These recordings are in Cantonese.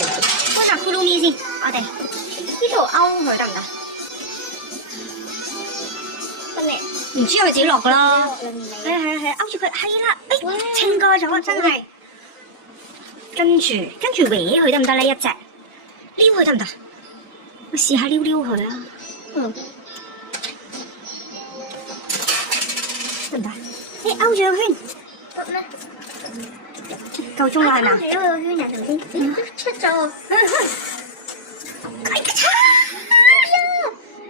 搬下 Kurumi 先，我哋呢度勾佢得唔得？得未？唔知佢自己落噶啦。係係，勾住佢，係啦，清過咗，真係。跟住搲佢得唔得咧？一隻撩佢得唔得？我試下撩佢啊。得唔得？你勾住個圈。得咩？夠鐘啦係咪？勾住咗個圈啊！頭先出咗。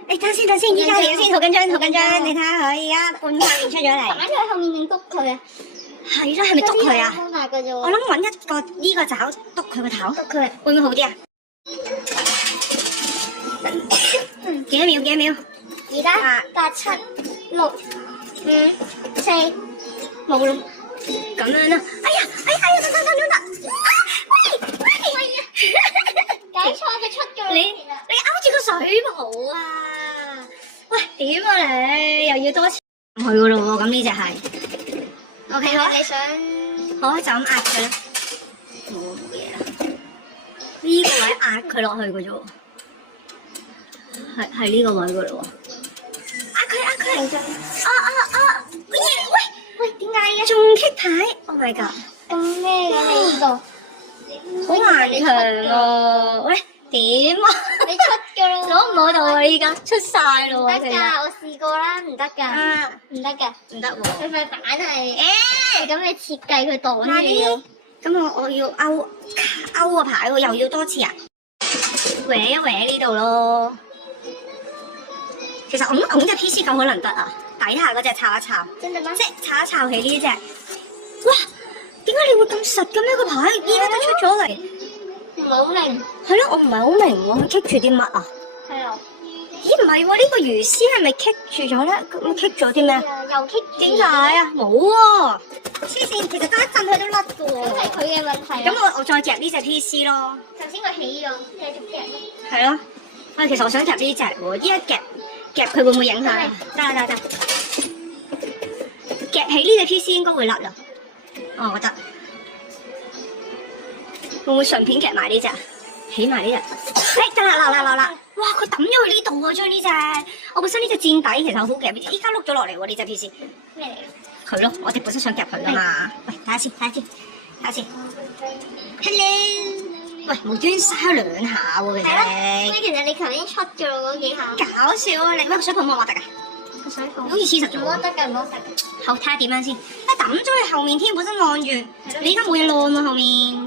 你等先，依家嚟先，好緊張，你睇下佢而家半塊面出咗嚟。擺咗喺後面定篤佢啊？係啦，係咪篤佢啊？好大個啫喎！我諗揾一個呢個爪篤佢個頭，篤佢會唔會好啲啊？幾多秒？而家8、7、6、5、4，冇咯。咁樣啦。哎呀，得！喂！搞錯佢出咗你勾住個水泡啊！喂，點啊你？又要多錢去噶咯喎？咁呢只係 OK 好，你想好就咁壓佢啦。冇嘢啦。呢個位壓佢落去噶啫喎。係呢個位噶咯喎。壓佢！喂，點解嘅？仲棘牌 ！Oh my god！咁咩嘅你呢度？好頑強喎！喂，點啊？你出㗎咯？攞唔攞到啊？依家出晒咯喎！得㗎，我試過啦，唔得㗎，唔得㗎，唔得喎！佢塊板係咁嘅設計，佢擋住你。咁我要勾個牌喎，又要多次啊？搲一搲呢度咯。其實拱隻 PC 夠可能得啊，底下嗰隻抄一抄，真係咩？即係抄一抄起呢隻。哇！點解你會咁實嘅咩個牌？依家都出咗嚟。唔係好明。係咯，我唔係好明喎，佢棘住啲乜啊？係啊。咦，唔係喎，呢個魚絲係咪棘住咗咧？咁棘咗啲咩？又棘住。點解啊？冇喎，黐線，其實得一陣佢都甩嘅喎。咁係佢嘅問題。咁我再夾呢隻 PC 咯。頭先佢起咗，繼續夾咯。係咯。喂，其實我想夾呢隻喎，依家夾佢會唔會影響啊？得。夾起呢隻 PC 應該會甩啦。我覺得。會唔會順便夾埋呢隻？起埋呢隻。得啦！哇！佢抌咗去呢度啊，將呢隻。我本身呢隻墊底其實好夾，依家碌咗落嚟喎呢隻 PC。咩嚟嘅？佢咯，我哋本身想夾佢噶嘛。喂，睇下先。Hello。喂，無端嘥兩下喎，其實其實你頭先出咗嗰幾下。搞笑啊！你個水泡冇摸得㗎？個水泡。好似黐實咗。唔摸得㗎。好，睇下點樣先。抌咗去後面添，本身晾住。你而家冇嘢晾喎後面。